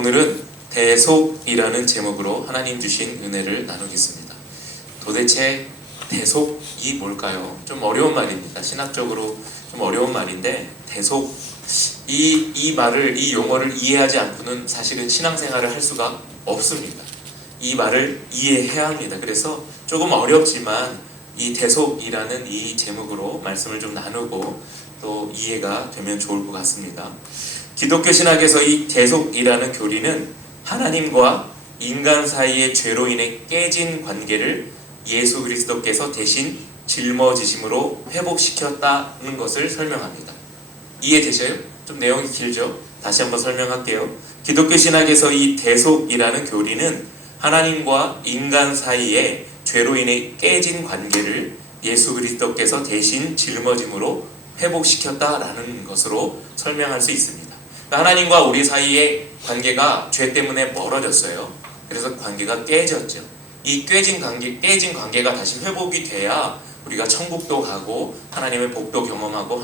오늘은 대속이라는 제목으로 하나님 주신 은혜를 나누겠습니다. 도대체 대속이 뭘까요? 좀 어려운 말입니다. 신학적으로 좀 어려운 말인데 대속, 이 말을, 이 용어를 이해하지 않고는 사실은 신앙생활을 할 수가 없습니다. 이 말을 이해해야 합니다. 그래서 조금 어렵지만 이 대속이라는 이 제목으로 말씀을 좀 나누고 또 이해가 되면 좋을 것 같습니다. 기독교 신학에서 이 대속이라는 교리는 하나님과 인간 사이의 죄로 인해 깨진 관계를 예수 그리스도께서 대신 짊어지심으로 회복시켰다는 것을 설명합니다. 이해되셔요? 좀 내용이 길죠? 다시 한번 설명할게요. 기독교 신학에서 이 대속이라는 교리는 하나님과 인간 사이의 죄로 인해 깨진 관계를 예수 그리스도께서 대신 짊어짐으로 회복시켰다라는 것으로 설명할 수 있습니다. 하나님과 우리 사이의 관계가 죄 때문에 멀어졌어요. 그래서 관계가 깨졌죠. 이 깨진 관계가 다시 회복이 돼야 우리가 천국도 가고 하나님의 복도 경험하고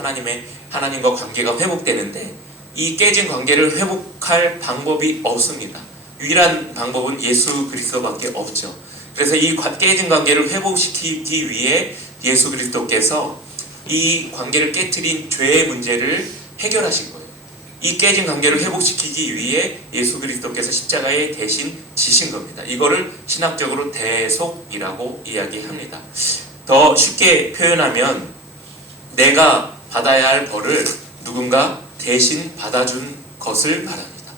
하나님과 관계가 회복되는데, 이 깨진 관계를 회복할 방법이 없습니다. 유일한 방법은 예수 그리스도밖에 없죠. 그래서 이 깨진 관계를 회복시키기 위해 예수 그리스도께서 이 관계를 깨트린 죄의 문제를 해결하신 거예요. 이 깨진 관계를 회복시키기 위해 예수 그리스도께서 십자가에 대신 지신 겁니다. 이거를 신학적으로 대속이라고 이야기합니다. 더 쉽게 표현하면 내가 받아야 할 벌을 누군가 대신 받아준 것을 말합니다.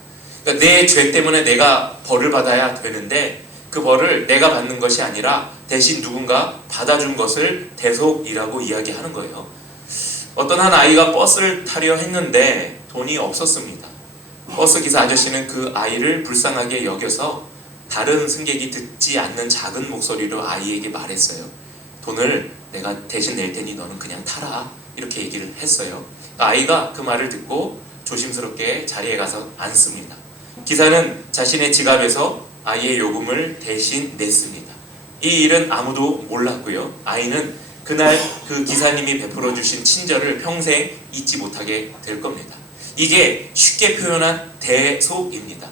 그러니까 내 죄 때문에 내가 벌을 받아야 되는데 그 벌을 내가 받는 것이 아니라 대신 누군가 받아준 것을 대속이라고 이야기하는 거예요. 어떤 한 아이가 버스를 타려 했는데 돈이 없었습니다. 버스 기사 아저씨는 그 아이를 불쌍하게 여겨서 다른 승객이 듣지 않는 작은 목소리로 아이에게 말했어요. 돈을 내가 대신 낼 테니 너는 그냥 타라, 이렇게 얘기를 했어요. 아이가 그 말을 듣고 조심스럽게 자리에 가서 앉습니다. 기사는 자신의 지갑에서 아이의 요금을 대신 냈습니다. 이 일은 아무도 몰랐고요. 아이는 그날 그 기사님이 베풀어 주신 친절을 평생 잊지 못하게 될 겁니다. 이게 쉽게 표현한 대속입니다.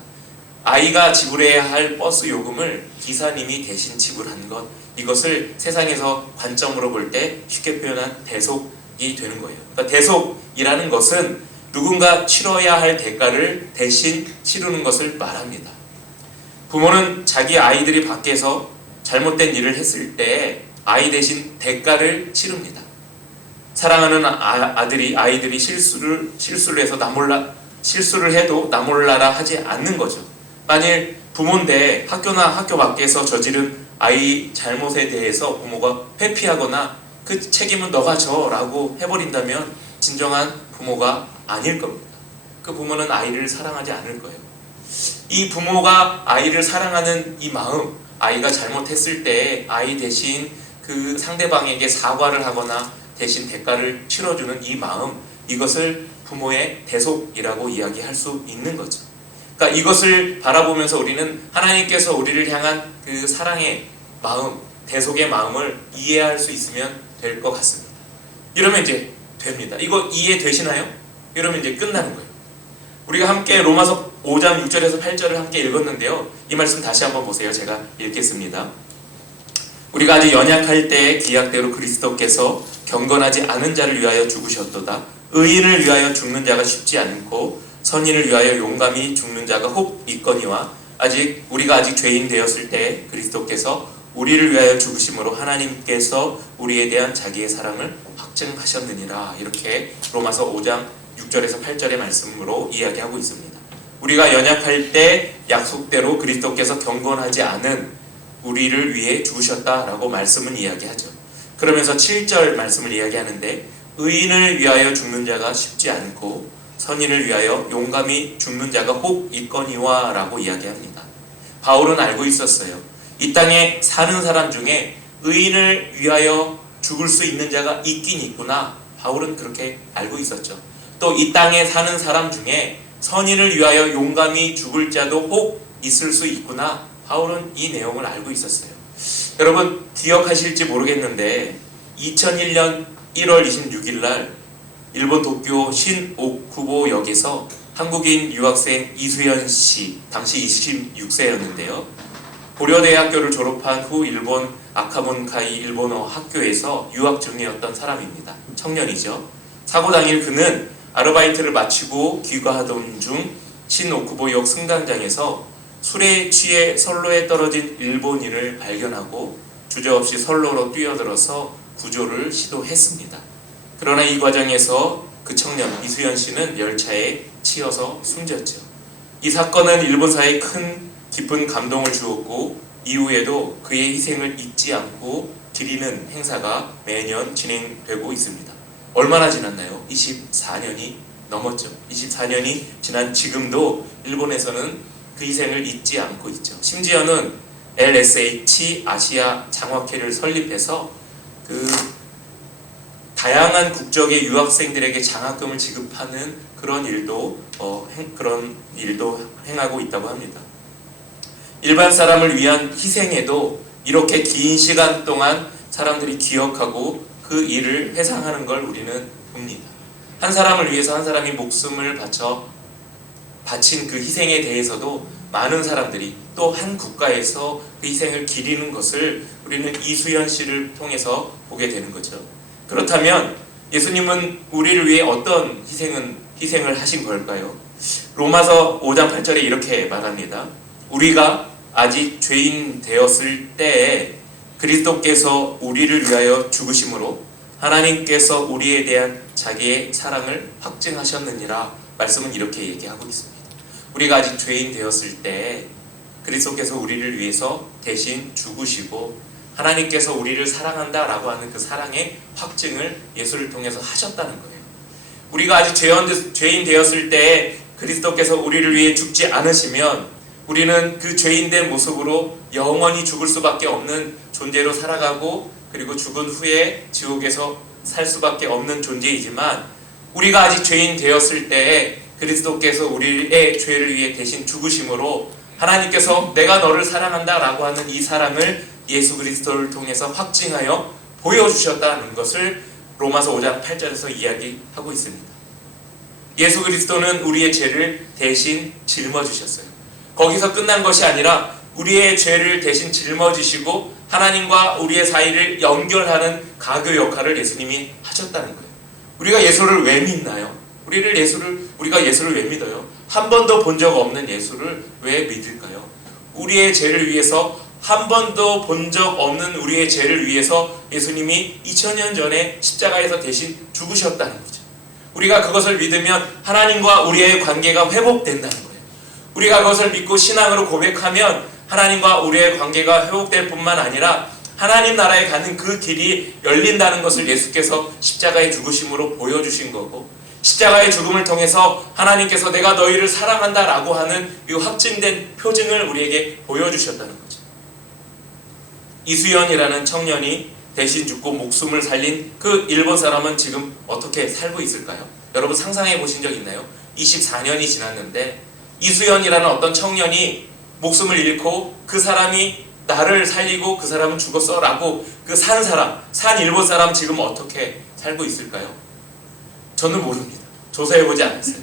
아이가 지불해야 할 버스 요금을 기사님이 대신 지불한 것, 이것을 세상에서 관점으로 볼 때 쉽게 표현한 대속이 되는 거예요. 그러니까 대속이라는 것은 누군가 치러야 할 대가를 대신 치르는 것을 말합니다. 부모는 자기 아이들이 밖에서 잘못된 일을 했을 때 아이 대신 대가를 치릅니다. 사랑하는 아이들이 실수를 해서 실수를 해도 나 몰라라 하지 않는 거죠. 만일 부모인데 학교 밖에서 저지른 아이 잘못에 대해서 부모가 회피하거나 그 책임은 너가 져 라고 해버린다면 진정한 부모가 아닐 겁니다. 그 부모는 아이를 사랑하지 않을 거예요. 이 부모가 아이를 사랑하는 이 마음, 아이가 잘못했을 때 아이 대신 그 상대방에게 사과를 하거나 대신 대가를 치러주는 이 마음, 이것을 부모의 대속이라고 이야기할 수 있는 거죠. 그러니까 이것을 바라보면서 우리는 하나님께서 우리를 향한 그 사랑의 마음, 대속의 마음을 이해할 수 있으면 될 것 같습니다. 이러면 이제 됩니다. 이거 이해되시나요? 이러면 이제 끝나는 거예요. 우리가 함께 로마서 5장 6절에서 8절을 함께 읽었는데요. 이 말씀 다시 한번 보세요. 제가 읽겠습니다. 우리가 아직 연약할 때의 기약대로 그리스도께서 경건하지 않은 자를 위하여 죽으셨도다. 의인을 위하여 죽는 자가 쉽지 않고 선인을 위하여 용감히 죽는 자가 혹 있거니와 우리가 아직 죄인 되었을 때 그리스도께서 우리를 위하여 죽으심으로 하나님께서 우리에 대한 자기의 사랑을 확증하셨느니라. 이렇게 로마서 5장 6절에서 8절의 말씀으로 이야기하고 있습니다. 우리가 연약할 때 약속대로 그리스도께서 경건하지 않은 우리를 위해 죽으셨다라고 말씀은 이야기하죠. 그러면서 7절 말씀을 이야기하는데 의인을 위하여 죽는 자가 쉽지 않고 선인을 위하여 용감히 죽는 자가 혹 있거니와 라고 이야기합니다. 바울은 알고 있었어요. 이 땅에 사는 사람 중에 의인을 위하여 죽을 수 있는 자가 있긴 있구나. 바울은 그렇게 알고 있었죠. 또 이 땅에 사는 사람 중에 선인을 위하여 용감히 죽을 자도 혹 있을 수 있구나. 바울은 이 내용을 알고 있었어요. 여러분 기억하실지 모르겠는데 2001년 1월 26일 날 일본 도쿄 신오쿠보역에서 한국인 유학생 이수연 씨, 당시 26세였는데요. 고려대학교를 졸업한 후 일본 아카몬카이 일본어 학교에서 유학 중이었던 사람입니다. 청년이죠. 사고 당일 그는 아르바이트를 마치고 귀가하던 중 신오쿠보역 승강장에서 술에 취해 선로에 떨어진 일본인을 발견하고 주저없이 선로로 뛰어들어서 구조를 시도했습니다. 그러나 이 과정에서 그 청년 이수연 씨는 열차에 치여서 숨졌죠. 이 사건은 일본 사회에 큰 깊은 감동을 주었고 이후에도 그의 희생을 잊지 않고 기리는 행사가 매년 진행되고 있습니다. 얼마나 지났나요? 24년이 넘었죠. 24년이 지난 지금도 일본에서는 그 희생을 잊지 않고 있죠. 심지어는 LSH 아시아 장학회를 설립해서 그 다양한 국적의 유학생들에게 장학금을 지급하는 그런 일도 행하고 있다고 합니다. 일반 사람을 위한 희생에도 이렇게 긴 시간 동안 사람들이 기억하고 그 일을 회상하는 걸 우리는 봅니다. 한 사람을 위해서 한 사람이 목숨을 바친 그 희생에 대해서도 많은 사람들이 또 한 국가에서 그 희생을 기리는 것을 우리는 이수연 씨를 통해서 보게 되는 거죠. 그렇다면 예수님은 우리를 위해 어떤 희생을 하신 걸까요? 로마서 5장 8절에 이렇게 말합니다. 우리가 아직 죄인 되었을 때에 그리스도께서 우리를 위하여 죽으심으로 하나님께서 우리에 대한 자기의 사랑을 확증하셨느니라. 말씀은 이렇게 얘기하고 있습니다. 우리가 아직 죄인 되었을 때 그리스도께서 우리를 위해서 대신 죽으시고 하나님께서 우리를 사랑한다라고 하는 그 사랑의 확증을 예수를 통해서 하셨다는 거예요. 우리가 아직 죄인 되었을 때 그리스도께서 우리를 위해 죽지 않으시면 우리는 그 죄인된 모습으로 영원히 죽을 수밖에 없는 존재로 살아가고 그리고 죽은 후에 지옥에서 살 수밖에 없는 존재이지만 우리가 아직 죄인 되었을 때 그리스도께서 우리의 죄를 위해 대신 죽으심으로 하나님께서 내가 너를 사랑한다 라고 하는 이 사랑을 예수 그리스도를 통해서 확증하여 보여주셨다는 것을 로마서 5장 8절에서 이야기하고 있습니다. 예수 그리스도는 우리의 죄를 대신 짊어지셨어요. 거기서 끝난 것이 아니라 우리의 죄를 대신 짊어지시고 하나님과 우리의 사이를 연결하는 가교 역할을 예수님이 하셨다는 거예요. 우리가 예수를 왜 믿나요? 우리가 예수를 왜 믿어요? 한 번도 본 적 없는 예수를 왜 믿을까요? 우리의 죄를 위해서 한 번도 본 적 없는 우리의 죄를 위해서 예수님이 2000년 전에 십자가에서 대신 죽으셨다는 거죠. 우리가 그것을 믿으면 하나님과 우리의 관계가 회복된다는 거예요. 우리가 그것을 믿고 신앙으로 고백하면 하나님과 우리의 관계가 회복될 뿐만 아니라 하나님 나라에 가는 그 길이 열린다는 것을 예수께서 십자가의 죽으심으로 보여주신 거고 십자가의 죽음을 통해서 하나님께서 내가 너희를 사랑한다 라고 하는 이 확증된 표징을 우리에게 보여주셨다는 거죠. 이수연이라는 청년이 대신 죽고 목숨을 살린 그 일본 사람은 지금 어떻게 살고 있을까요? 여러분 상상해 보신 적 있나요? 24년이 지났는데 이수연이라는 어떤 청년이 목숨을 잃고 그 사람이 나를 살리고 그 사람은 죽었어 라고 그 산 일본 사람 지금 어떻게 살고 있을까요? 저는 모릅니다. 조사해보지 않았어요.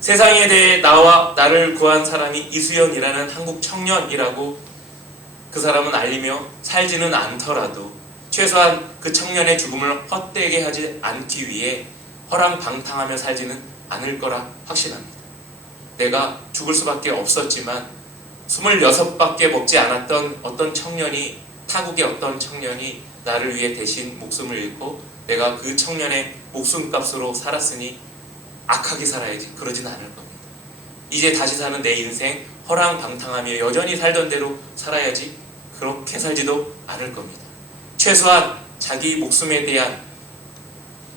세상에 대해 나와 나를 구한 사람이 이수연이라는 한국 청년이라고 그 사람은 알리며 살지는 않더라도 최소한 그 청년의 죽음을 헛되게 하지 않기 위해 허랑방탕하며 살지는 않을 거라 확신합니다. 내가 죽을 수밖에 없었지만 26밖에 먹지 않았던 어떤 청년이 타국의 어떤 청년이 나를 위해 대신 목숨을 잃고 내가 그 청년의 목숨값으로 살았으니 악하게 살아야지 그러진 않을 겁니다. 이제 다시 사는 내 인생 허랑방탕하며 여전히 살던 대로 살아야지 그렇게 살지도 않을 겁니다. 최소한 자기 목숨에 대한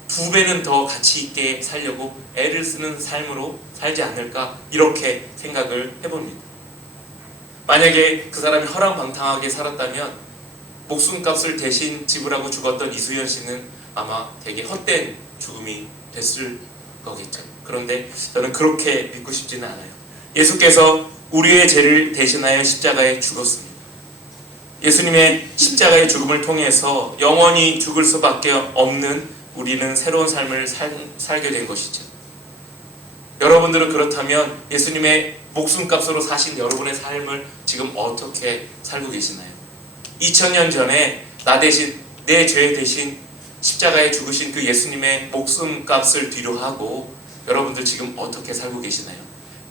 2배는 더 가치 있게 살려고 애를 쓰는 삶으로 살지 않을까 이렇게 생각을 해봅니다. 만약에 그 사람이 허랑방탕하게 살았다면 목숨값을 대신 지불하고 죽었던 이수연 씨는 아마 되게 헛된 죽음이 됐을 거겠죠. 그런데 저는 그렇게 믿고 싶지는 않아요. 예수께서 우리의 죄를 대신하여 십자가에 죽었습니다. 예수님의 십자가의 죽음을 통해서 영원히 죽을 수밖에 없는 우리는 새로운 삶을 살게 된 것이죠. 여러분들은 그렇다면 예수님의 목숨값으로 사신 여러분의 삶을 지금 어떻게 살고 계시나요? 2000년 전에 나 대신, 내 죄 대신 십자가에 죽으신 그 예수님의 목숨값을 뒤로 하고 여러분들 지금 어떻게 살고 계시나요?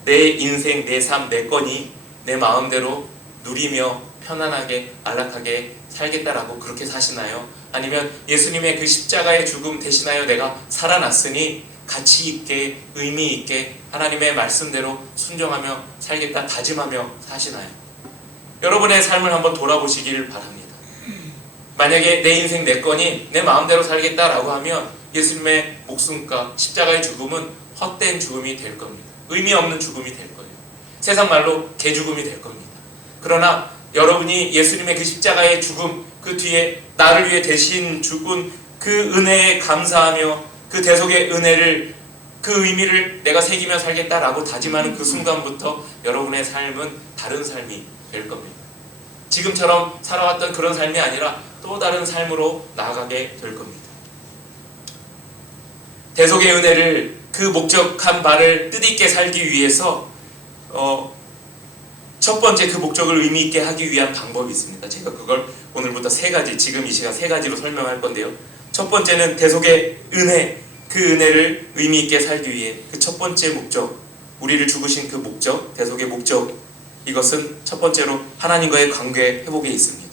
내 인생, 내 삶, 내 건이 내 마음대로 누리며 편안하게 안락하게 살겠다라고 그렇게 사시나요? 아니면 예수님의 그 십자가의 죽음 대신하여 내가 살아났으니 가치 있게 의미 있게 하나님의 말씀대로 순종하며 살겠다 다짐하며 사시나요? 여러분의 삶을 한번 돌아보시기를 바랍니다. 만약에 내 인생 내 건이 내 마음대로 살겠다라고 하면 예수님의 목숨과 십자가의 죽음은 헛된 죽음이 될 겁니다. 의미 없는 죽음이 될 거예요. 세상 말로 개죽음이 될 겁니다. 그러나 여러분이 예수님의 그 십자가의 죽음, 그 뒤에 나를 위해 대신 죽은 그 은혜에 감사하며 그 대속의 은혜를, 그 의미를 내가 새기며 살겠다라고 다짐하는 그 순간부터 여러분의 삶은 다른 삶이 될 겁니다. 지금처럼 살아왔던 그런 삶이 아니라 또 다른 삶으로 나아가게 될 겁니다. 대속의 은혜를, 그 목적한 바를 뜻있게 살기 위해서 첫 번째 그 목적을 의미 있게 하기 위한 방법이 있습니다. 제가 그걸 오늘부터 세 가지, 지금 이 시간 세 가지로 설명할 건데요. 첫 번째는 대속의 은혜, 그 은혜를 의미 있게 살기 위해 그 첫 번째 목적, 우리를 죽으신 그 목적, 대속의 목적, 이것은 첫 번째로 하나님과의 관계 회복에 있습니다.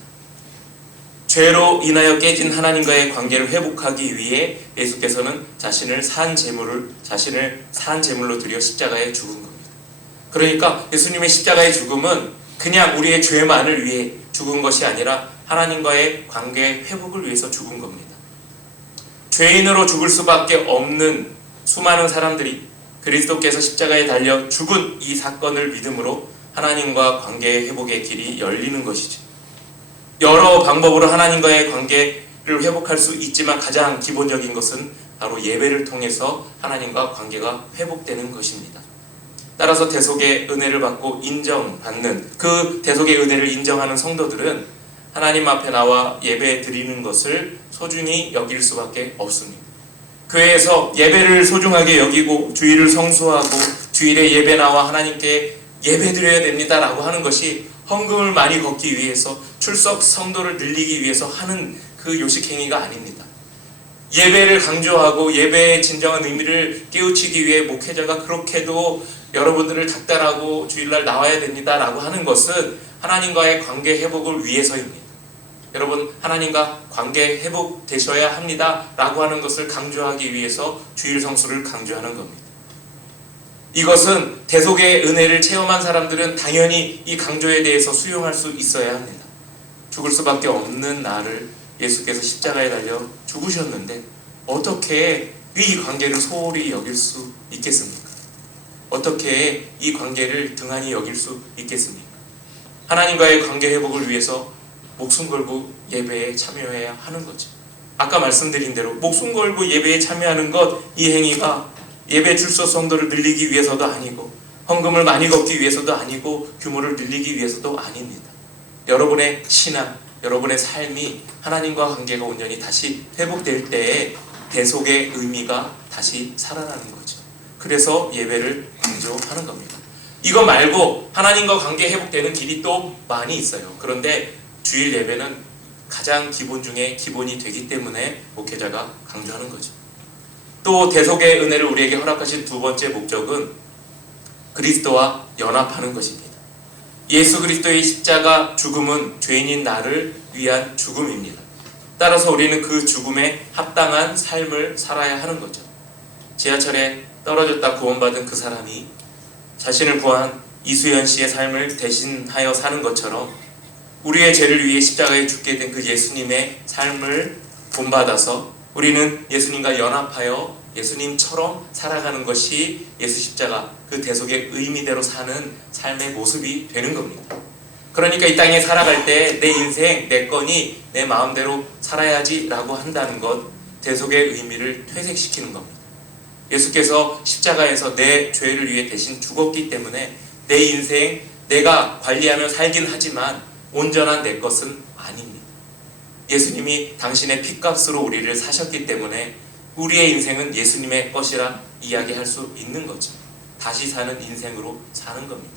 죄로 인하여 깨진 하나님과의 관계를 회복하기 위해 예수께서는 자신을 산 제물로 드려 십자가에 죽은 겁니다. 그러니까 예수님의 십자가의 죽음은 그냥 우리의 죄만을 위해 죽은 것이 아니라 하나님과의 관계 회복을 위해서 죽은 겁니다. 죄인으로 죽을 수밖에 없는 수많은 사람들이 그리스도께서 십자가에 달려 죽은 이 사건을 믿음으로 하나님과 관계의 회복의 길이 열리는 것이죠. 여러 방법으로 하나님과의 관계를 회복할 수 있지만 가장 기본적인 것은 바로 예배를 통해서 하나님과 관계가 회복되는 것입니다. 따라서 대속의 은혜를 받고 인정받는, 그 대속의 은혜를 인정하는 성도들은 하나님 앞에 나와 예배 드리는 것을 소중히 여길 수밖에 없습니다. 교회에서 예배를 소중하게 여기고 주일을 성수하고 주일에 예배 나와 하나님께 예배 드려야 됩니다 라고 하는 것이 헌금을 많이 걷기 위해서, 출석 성도를 늘리기 위해서 하는 그 요식행위가 아닙니다. 예배를 강조하고 예배의 진정한 의미를 깨우치기 위해 목회자가 그렇게도 여러분들을 닥달하고 주일날 나와야 됩니다 라고 하는 것은 하나님과의 관계 회복을 위해서입니다. 여러분, 하나님과 관계 회복되셔야 합니다 라고 하는 것을 강조하기 위해서 주일 성수를 강조하는 겁니다. 이것은 대속의 은혜를 체험한 사람들은 당연히 이 강조에 대해서 수용할 수 있어야 합니다. 죽을 수밖에 없는 나를 예수께서 십자가에 달려 죽으셨는데 어떻게 이 관계를 소홀히 여길 수 있겠습니까? 어떻게 이 관계를 등한히 여길 수 있겠습니까? 하나님과의 관계 회복을 위해서 목숨 걸고 예배에 참여해야 하는 거죠. 아까 말씀드린 대로 목숨 걸고 예배에 참여하는 것, 이 행위가 예배 출석 성도를 늘리기 위해서도 아니고 헌금을 많이 걷기 위해서도 아니고 규모를 늘리기 위해서도 아닙니다. 여러분의 신앙, 여러분의 삶이 하나님과 관계가 온전히 다시 회복될 때에 대속의 의미가 다시 살아나는 거죠. 그래서 예배를 강조하는 겁니다. 이거 말고 하나님과 관계 회복되는 길이 또 많이 있어요. 그런데 주일 예배는 가장 기본 중에 기본이 되기 때문에 목회자가 강조하는 거죠. 또 대속의 은혜를 우리에게 허락하신 두 번째 목적은 그리스도와 연합하는 것입니다. 예수 그리스도의 십자가 죽음은 죄인인 나를 위한 죽음입니다. 따라서 우리는 그 죽음에 합당한 삶을 살아야 하는 거죠. 지하철에 떨어졌다 구원받은 그 사람이 자신을 구한 이수연 씨의 삶을 대신하여 사는 것처럼 우리의 죄를 위해 십자가에 죽게 된 그 예수님의 삶을 본받아서 우리는 예수님과 연합하여 예수님처럼 살아가는 것이 예수 십자가, 그 대속의 의미대로 사는 삶의 모습이 되는 겁니다. 그러니까 이 땅에 살아갈 때 내 인생, 내 건이 내 마음대로 살아야지 라고 한다는 것, 대속의 의미를 퇴색시키는 겁니다. 예수께서 십자가에서 내 죄를 위해 대신 죽었기 때문에 내 인생 내가 관리하며 살긴 하지만 온전한 내 것은 아닙니다. 예수님이 당신의 핏값으로 우리를 사셨기 때문에 우리의 인생은 예수님의 것이라 이야기할 수 있는 거죠. 다시 사는 인생으로 사는 겁니다.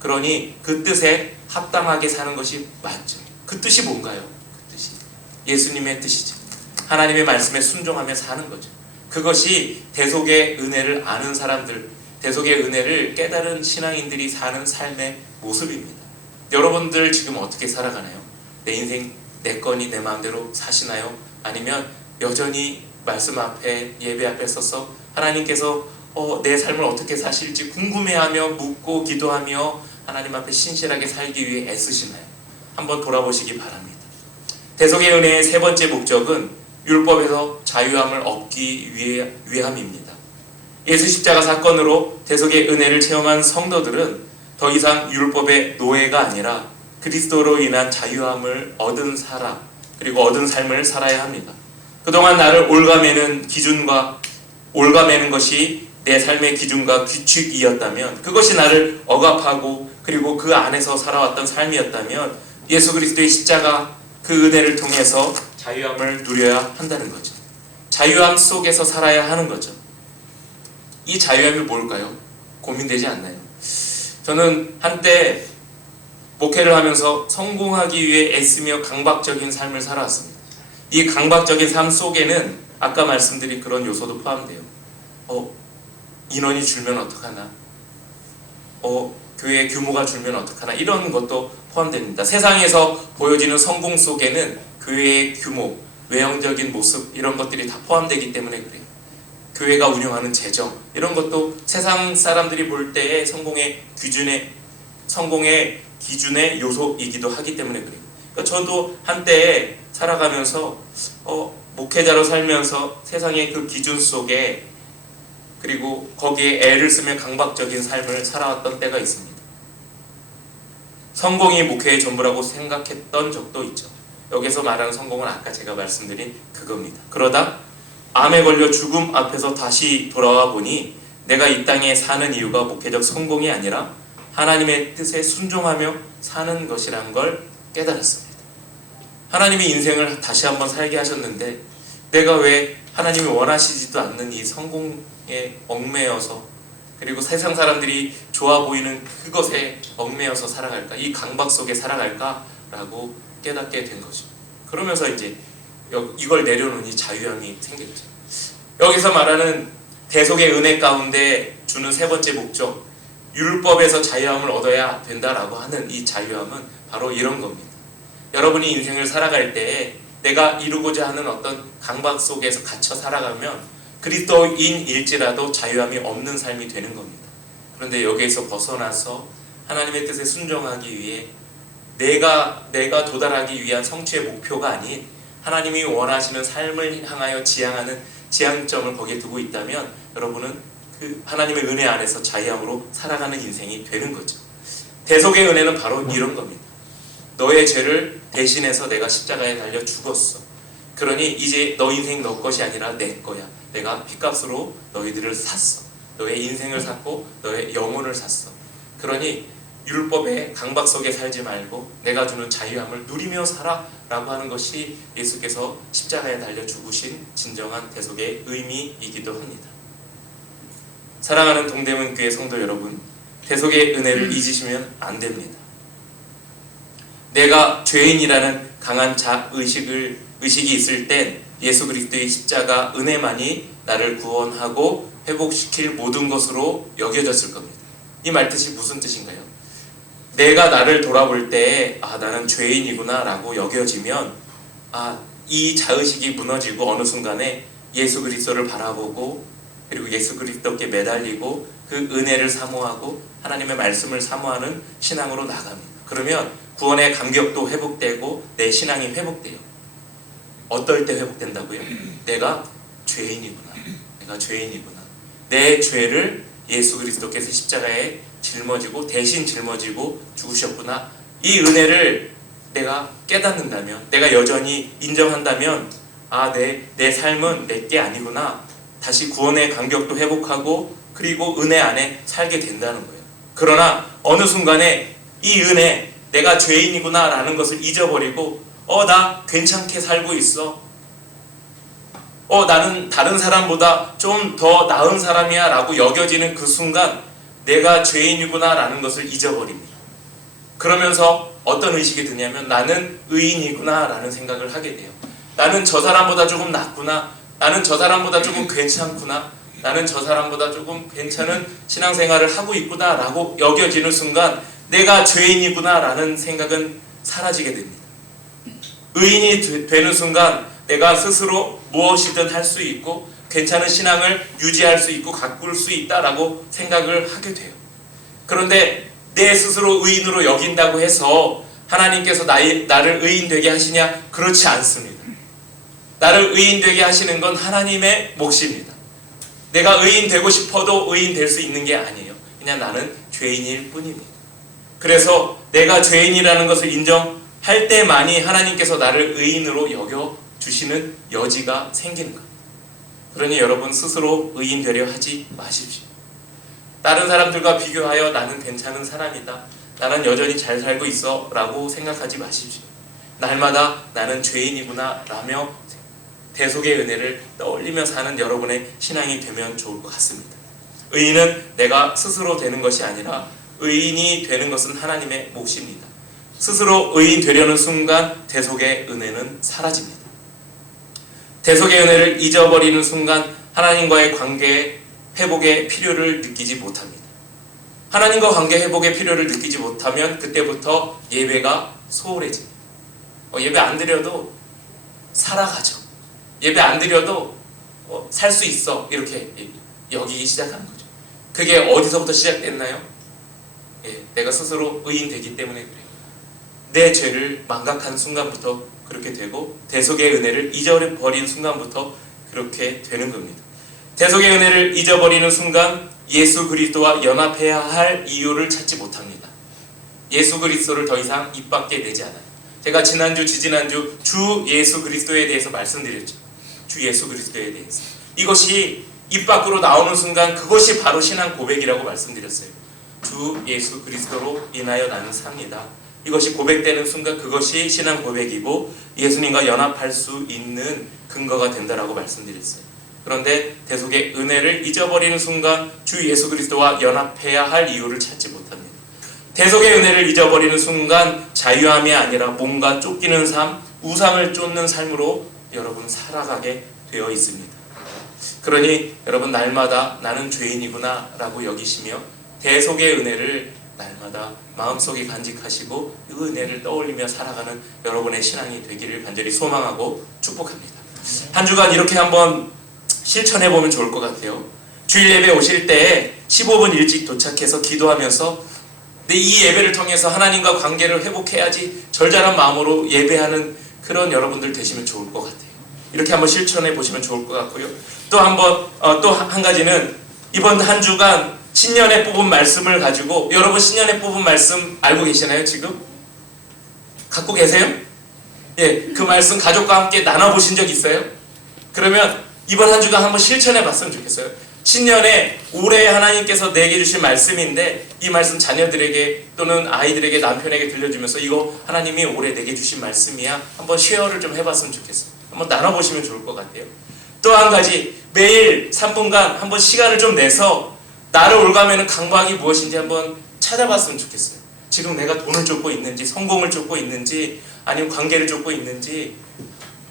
그러니 그 뜻에 합당하게 사는 것이 맞죠. 그 뜻이 뭔가요? 그 뜻이 예수님의 뜻이죠. 하나님의 말씀에 순종하며 사는 거죠. 그것이 대속의 은혜를 아는 사람들, 대속의 은혜를 깨달은 신앙인들이 사는 삶의 모습입니다. 여러분들 지금 어떻게 살아가나요? 내 인생 내 거니 내 마음대로 사시나요? 아니면 여전히 말씀 앞에, 예배 앞에 서서 하나님께서 내 삶을 어떻게 사실지 궁금해하며 묻고 기도하며 하나님 앞에 신실하게 살기 위해 애쓰시나요? 한번 돌아보시기 바랍니다. 대속의 은혜의 세 번째 목적은 율법에서 자유함을 얻기 위함입니다. 예수 십자가 사건으로 대속의 은혜를 체험한 성도들은 더 이상 율법의 노예가 아니라 그리스도로 인한 자유함을 얻은 그리고 얻은 삶을 살아야 합니다. 그동안 나를 올가매는 것이 내 삶의 기준과 규칙이었다면, 그것이 나를 억압하고 그리고 그 안에서 살아왔던 삶이었다면 예수 그리스도의 십자가 그 은혜를 통해서 자유함을 누려야 한다는 거죠. 자유함 속에서 살아야 하는 거죠. 이 자유함이 뭘까요? 고민되지 않나요? 저는 한때 목회를 하면서 성공하기 위해 애쓰며 강박적인 삶을 살아왔습니다. 이 강박적인 삶 속에는 아까 말씀드린 그런 요소도 포함돼요. 인원이 줄면 어떡하나? 교회 규모가 줄면 어떡하나? 이런 것도 포함됩니다. 세상에서 보여지는 성공 속에는 교회의 규모, 외형적인 모습 이런 것들이 다 포함되기 때문에 그래요. 교회가 운영하는 재정 이런 것도 세상 사람들이 볼 때의 성공의 기준의 요소이기도 하기 때문에 그래요. 그러니까 저도 한때 살아가면서 목회자로 살면서 세상의 그 기준 속에 그리고 거기에 애를 쓰며 강박적인 삶을 살아왔던 때가 있습니다. 성공이 목회의 전부라고 생각했던 적도 있죠. 여기서 말하는 성공은 아까 제가 말씀드린 그겁니다. 그러다 암에 걸려 죽음 앞에서 다시 돌아와 보니 내가 이 땅에 사는 이유가 목회적 성공이 아니라 하나님의 뜻에 순종하며 사는 것이란 걸 깨달았습니다. 하나님이 인생을 다시 한번 살게 하셨는데 내가 왜 하나님이 원하시지도 않는 이 성공에 얽매여서 그리고 세상 사람들이 좋아 보이는 그것에 얽매여서 살아갈까? 이 강박 속에 살아갈까라고 깨닫게 된 거죠. 그러면서 이제 이걸 내려놓으니 자유함이 생겼죠. 여기서 말하는 대속의 은혜 가운데 주는 세 번째 목적, 율법에서 자유함을 얻어야 된다라고 하는 이 자유함은 바로 이런 겁니다. 여러분이 인생을 살아갈 때에 내가 이루고자 하는 어떤 강박 속에서 갇혀 살아가면 그리스도인일지라도 자유함이 없는 삶이 되는 겁니다. 그런데 여기에서 벗어나서 하나님의 뜻에 순종하기 위해 내가 도달하기 위한 성취의 목표가 아닌 하나님이 원하시는 삶을 향하여 지향하는 지향점을 거기에 두고 있다면 여러분은 그 하나님의 은혜 안에서 자유함으로 살아가는 인생이 되는 거죠. 대속의 은혜는 바로 이런 겁니다. 너의 죄를 대신해서 내가 십자가에 달려 죽었어. 그러니 이제 너 인생 너 것이 아니라 내 거야. 내가 핏값으로 너희들을 샀어. 너의 인생을 샀고 너의 영혼을 샀어. 그러니 율법의 강박 속에 살지 말고 내가 주는 자유함을 누리며 살아 라고 하는 것이 예수께서 십자가에 달려 죽으신 진정한 대속의 의미이기도 합니다. 사랑하는 동대문 교회 성도 여러분, 대속의 은혜를 잊으시면 안 됩니다. 내가 죄인이라는 강한 의식이 있을 땐 예수 그리스도의 십자가 은혜만이 나를 구원하고 회복시킬 모든 것으로 여겨졌을 겁니다. 이 말뜻이 무슨 뜻인가요? 내가 나를 돌아볼 때에 나는 죄인이구나 라고 여겨지면 이 자의식이 무너지고 어느 순간에 예수 그리스도를 바라보고 그리고 예수 그리스도께 매달리고 그 은혜를 사모하고 하나님의 말씀을 사모하는 신앙으로 나갑니다. 그러면 구원의 감격도 회복되고 내 신앙이 회복돼요. 어떨 때 회복된다고요? 내가 죄인이구나. 내 죄를 예수 그리스도께서 십자가에 대신 짊어지고 죽으셨구나. 이 은혜를 내가 깨닫는다면, 내가 여전히 인정한다면 내 삶은 내게 아니구나. 다시 구원의 감격도 회복하고 그리고 은혜 안에 살게 된다는 거예요. 그러나 어느 순간에 이 은혜, 내가 죄인이구나 라는 것을 잊어버리고 나 괜찮게 살고 있어. 나는 다른 사람보다 좀 더 나은 사람이야 라고 여겨지는 그 순간 내가 죄인이구나 라는 것을 잊어버립니다. 그러면서 어떤 의식이 드냐면 나는 의인이구나 라는 생각을 하게 돼요. 나는 저 사람보다 조금 낫구나, 나는 저 사람보다 조금 괜찮구나, 나는 저 사람보다 조금 괜찮은 신앙생활을 하고 있구나 라고 여겨지는 순간 내가 죄인이구나 라는 생각은 사라지게 됩니다. 의인이 되는 순간 내가 스스로 무엇이든 할 수 있고 괜찮은 신앙을 유지할 수 있고 가꿀 수 있다라고 생각을 하게 돼요. 그런데 내 스스로 의인으로 여긴다고 해서 하나님께서 나를 의인 되게 하시냐? 그렇지 않습니다. 나를 의인 되게 하시는 건 하나님의 몫입니다. 내가 의인 되고 싶어도 의인 될 수 있는 게 아니에요. 그냥 나는 죄인일 뿐입니다. 그래서 내가 죄인이라는 것을 인정할 때만이 하나님께서 나를 의인으로 여겨주시는 여지가 생기는 겁니다. 그러니 여러분 스스로 의인 되려 하지 마십시오. 다른 사람들과 비교하여 나는 괜찮은 사람이다, 나는 여전히 잘 살고 있어 라고 생각하지 마십시오. 날마다 나는 죄인이구나 라며 대속의 은혜를 떠올리며 사는 여러분의 신앙이 되면 좋을 것 같습니다. 의인은 내가 스스로 되는 것이 아니라 의인이 되는 것은 하나님의 몫입니다. 스스로 의인 되려는 순간 대속의 은혜는 사라집니다. 대속의 은혜를 잊어버리는 순간 하나님과의 관계 회복의 필요를 느끼지 못합니다. 하나님과 관계 회복의 필요를 느끼지 못하면 그때부터 예배가 소홀해집니다. 예배 안 드려도 살아가죠. 예배 안 드려도 살 수 있어, 이렇게 여기기 시작하는 거죠. 그게 어디서부터 시작됐나요? 내가 스스로 의인 되기 때문에 그래요. 내 죄를 망각한 순간부터 그렇게 되고 대속의 은혜를 잊어버린 순간부터 그렇게 되는 겁니다. 대속의 은혜를 잊어버리는 순간 예수 그리스도와 연합해야 할 이유를 찾지 못합니다. 예수 그리스도를 더 이상 입 밖에 내지 않아요. 제가 지난주, 지지난주 주 예수 그리스도에 대해서 말씀드렸죠. 주 예수 그리스도에 대해서. 이것이 입 밖으로 나오는 순간 그것이 바로 신앙 고백이라고 말씀드렸어요. 주 예수 그리스도로 인하여 나는 삽니다. 이것이 고백되는 순간 그것이 신앙 고백이고 예수님과 연합할 수 있는 근거가 된다라고 말씀드렸어요. 그런데 대속의 은혜를 잊어버리는 순간 주 예수 그리스도와 연합해야 할 이유를 찾지 못합니다. 대속의 은혜를 잊어버리는 순간 자유함이 아니라 뭔가 쫓기는 삶, 우상을 쫓는 삶으로 여러분 살아가게 되어 있습니다. 그러니 여러분 날마다 나는 죄인이구나 라고 여기시며 대속의 은혜를 날마다 마음속에 간직하시고 이 은혜를 떠올리며 살아가는 여러분의 신앙이 되기를 간절히 소망하고 축복합니다. 한 주간 이렇게 한번 실천해보면 좋을 것 같아요. 주일 예배 오실 때 15분 일찍 도착해서 기도하면서 이 예배를 통해서 하나님과 관계를 회복해야지 절절한 마음으로 예배하는 그런 여러분들 되시면 좋을 것 같아요. 이렇게 한번 실천해 보시면 좋을 것 같고요. 또 한 가지는 이번 한 주간 신년에 뽑은 말씀을 가지고 여러분 신년에 뽑은 말씀 알고 계시나요? 지금? 갖고 계세요? 그 말씀 가족과 함께 나눠보신 적 있어요? 그러면 이번 한 주간 한번 실천해 봤으면 좋겠어요. 신년에 올해 하나님께서 내게 주신 말씀인데 이 말씀 자녀들에게 또는 아이들에게 남편에게 들려주면서 이거 하나님이 올해 내게 주신 말씀이야, 한번 쉐어를 좀 해봤으면 좋겠어요. 한번 나눠보시면 좋을 것 같아요. 또 한 가지, 매일 3분간 한번 시간을 좀 내서 나를 올가매는 강박이 무엇인지 한번 찾아봤으면 좋겠어요. 지금 내가 돈을 쫓고 있는지, 성공을 쫓고 있는지, 아니면 관계를 쫓고 있는지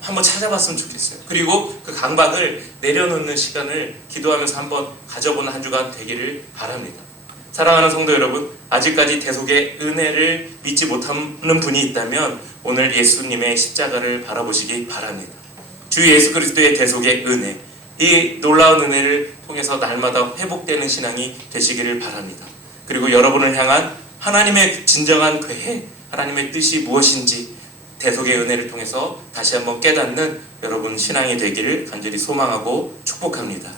한번 찾아봤으면 좋겠어요. 그리고 그 강박을 내려놓는 시간을 기도하면서 한번 가져보는 한 주간 되기를 바랍니다. 사랑하는 성도 여러분, 아직까지 대속의 은혜를 믿지 못하는 분이 있다면 오늘 예수님의 십자가를 바라보시기 바랍니다. 주 예수 그리스도의 대속의 은혜, 이 놀라운 은혜를 통해서 날마다 회복되는 신앙이 되시기를 바랍니다. 그리고 여러분을 향한 하나님의 진정한 계획, 하나님의 뜻이 무엇인지 대속의 은혜를 통해서 다시 한번 깨닫는 여러분 신앙이 되기를 간절히 소망하고 축복합니다.